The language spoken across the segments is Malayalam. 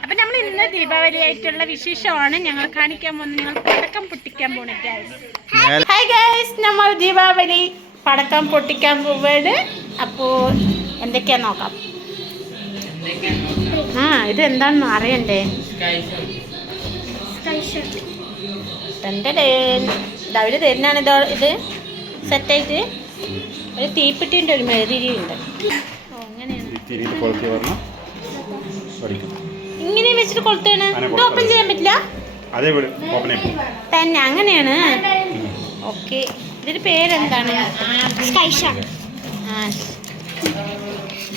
അപ്പൊ നമ്മൾ ഇന്ന് ദീപാവലി ആയിട്ടുള്ള വിശേഷമാണ്. ഞങ്ങൾ കാണിക്കാൻ പോകുന്നത് നിങ്ങൾ പടക്കം പൊട്ടിക്കാൻ പോണ ഹായ് ഗൈസ് നമ്മൾ ദീപാവലി പടക്കം പൊട്ടിക്കാൻ പോവാണ്. അപ്പോ എന്തൊക്കെയാ നോക്കാം? ആ ഇത് എന്താണെന്ന് അറിയണ്ടേ? തന്റെ അവർ തരുന്നാണ് ഇത് ഇത് സെറ്റായിട്ട് ഒരു തീപ്പെട്ടിന്റെ ഒരു മെഴുതിരിയുണ്ട്. ഓ അങ്ങനെയാണ്. ഇങ്ങനെ വെച്ചിട്ട് കൊളുത്താണ്. ഇത് ഓപ്പൺ ചെയ്യാൻ പറ്റില്ല? അതേ വീട് ഓപ്പൺ തന്നെ അങ്ങനെയാണ്. ഓക്കെ. ഇതിന്റെ പേരെന്താണ്? ആ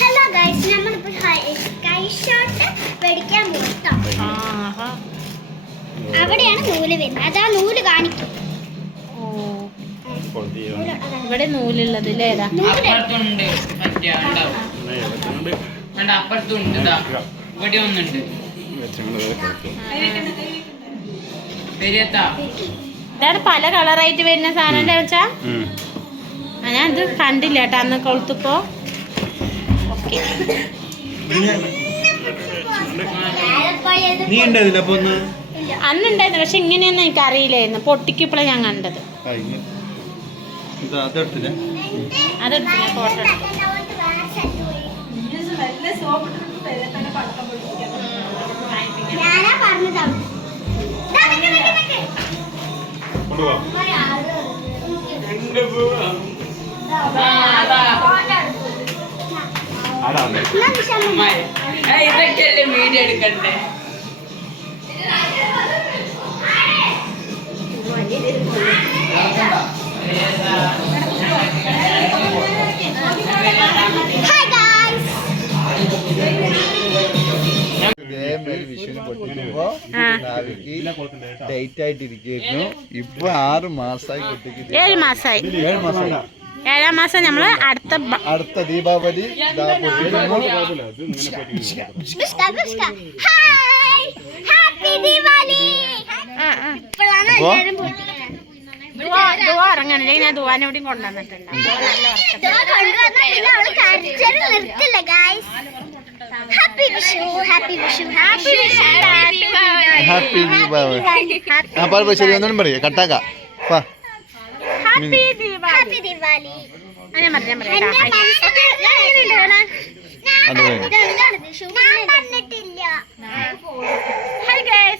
ഹലോ ഗൈസ് നമ്മൾ സ്കൈ ഷോട്ട് പഠിക്കാൻ ആഹാ. അവിടെയാണ് നൂൽ വരുന്നത്. അതാ നൂൽ കാണിക്കും. ഓ. ഇവിടെ നൂലുള്ളത് അപ്പുറത്തുണ്ട് അപ്പുറത്തുണ്ട് ഇതാ. ഇവിടെ ഒന്നുണ്ട്. ഇതാണ് പല കളറായിട്ട് വരുന്ന സാധനം അല്ലേ വെച്ചാ ആ, ഞാൻ ഇത് കണ്ടില്ല കേട്ടോ അന്ന് കൊളുത്തപ്പോ. ഓക്കെ. നീ ഉണ്ടാവില്ല അന്ന്? ഉണ്ടായിരുന്നു അന്നുണ്ടായിരുന്നു പക്ഷെ ഇങ്ങനെയൊന്നും എനിക്ക് അറിയില്ലായിരുന്നു പൊട്ടിക്കപ്പോഴാണ് ഞാൻ കണ്ടത്. ഇത് അതെടുത്തില്ല? അതെടുത്ത് ഞാൻ ഫോട്ടോ ഇതൊക്കെയല്ലേ വീഡിയോ എടുക്കണ്ടേ? ഗൈസ് ഇതേമാതിരി വിഷുവിന് പൊട്ടിക്കുമ്പോ നാവിക്ക് ഡേറ്റ് ആയിട്ടിരിക്കുന്നു ഇപ്പൊ ആറ് മാസമായി കുട്ടിക്ക് ഏഴ് മാസമായി ഏഴ് മാസമായി ഏഴാം മാസം നമ്മൾ അടുത്ത അടുത്ത ദീപാവലി ഹാപ്പി ആ. ഇപ്പോഴാണ് എല്ലാവരും പൊട്ടിക്കുന്നത് ദുവാ ദുവാ ഇറങ്ങാനില്ലേ ഞാൻ ദുവാനെ എവിടെയും കൊണ്ടുവന്നിട്ടുണ്ട്. Happy Vishu happy Vishu happy Vishu. Happy Diwali happy Deepavali. പറ ശരി ഒന്നും പറയാ കട്ടാക്ക. വാ. ഹാപ്പി ദീപാവലി. ഞാൻ പറയാം ഞാൻ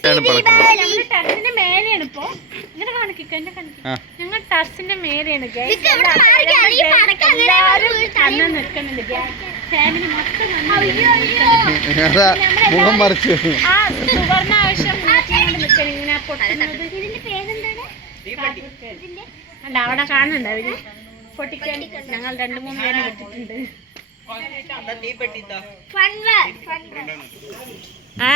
എന്റെ ഞങ്ങൾ ടെറസിന്റെ മേലെയാണ് മുഖം മറിച്ചു. ആ സുവർണ ആവശ്യം ഇങ്ങനെ പൊട്ടുന്നത്. അവിടെ കാണുന്നുണ്ട് അവർ പൊട്ടിക്കാൻ ഞങ്ങൾ രണ്ടു മൂന്ന് പേരെ കിട്ടിട്ടുണ്ട് ആ?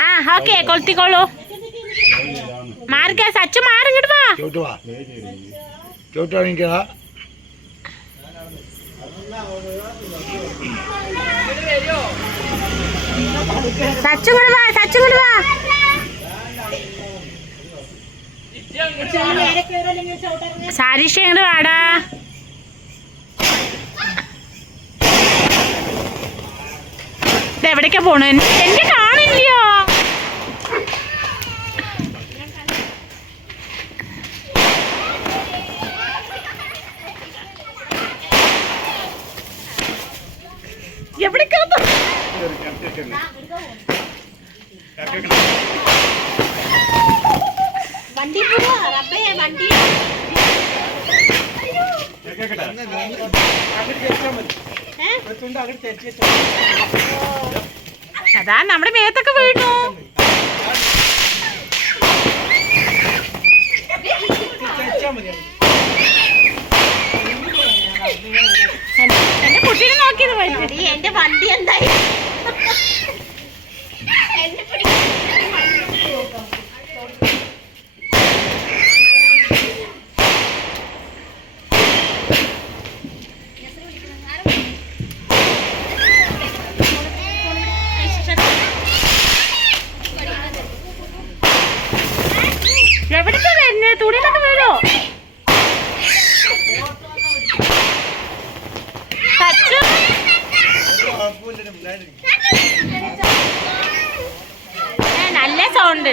ആ ഓക്കെ കൊളുത്തിക്കോളൂ. മാറിക്ക സച്ചു മാറി ഇങ്ങോട്ട് വാ. ചോട്ട് വാ. ചോട്ട് വാങ്ങിക്കടാ സച്ചു ഇങ്ങോട്ട് വാ സച്ചു ഇങ്ങോട്ട് വാ. സാരിഷ വാടാ. എവിടേക്കാ പോണു? എന്റെ കാണില്ലയോ? എവിടേക്കാ വണ്ടി പോവാ റബ്ബേ വണ്ടി. അതാ നമ്മുടെ മേത്തൊക്കെ വീണു. എന്റെ കുട്ടീനെ നോക്കിയത് പോയി എന്റെ വണ്ടി എന്തായി? നല്ല സൗണ്ട്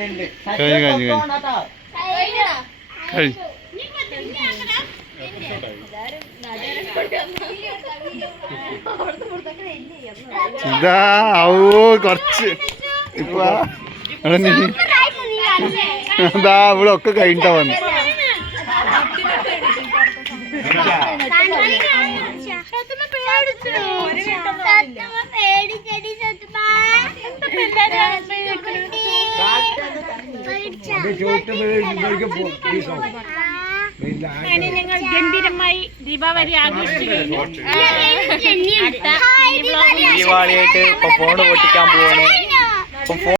കഴിഞ്ഞു കഴിഞ്ഞു കഴിഞ്ഞു. കഴിഞ്ഞു? ഇതാ ഓ കുറച്ച്. ഇപ്പൊ എന്താ നീ. അതാ ഇവിടെ ഒക്കെ കഴിഞ്ഞിട്ടാ വന്നു. പേടിച്ചടി സത്തുമാ അങ്ങനെ ഞങ്ങൾ ഗംഭീരമായി ദീപാവലി ആഘോഷിച്ചു കഴിഞ്ഞു അടുത്ത ദീപാവലിയായിട്ട് ഇപ്പൊ ഫോണ് പൊട്ടിക്കാൻ പോവാണ്.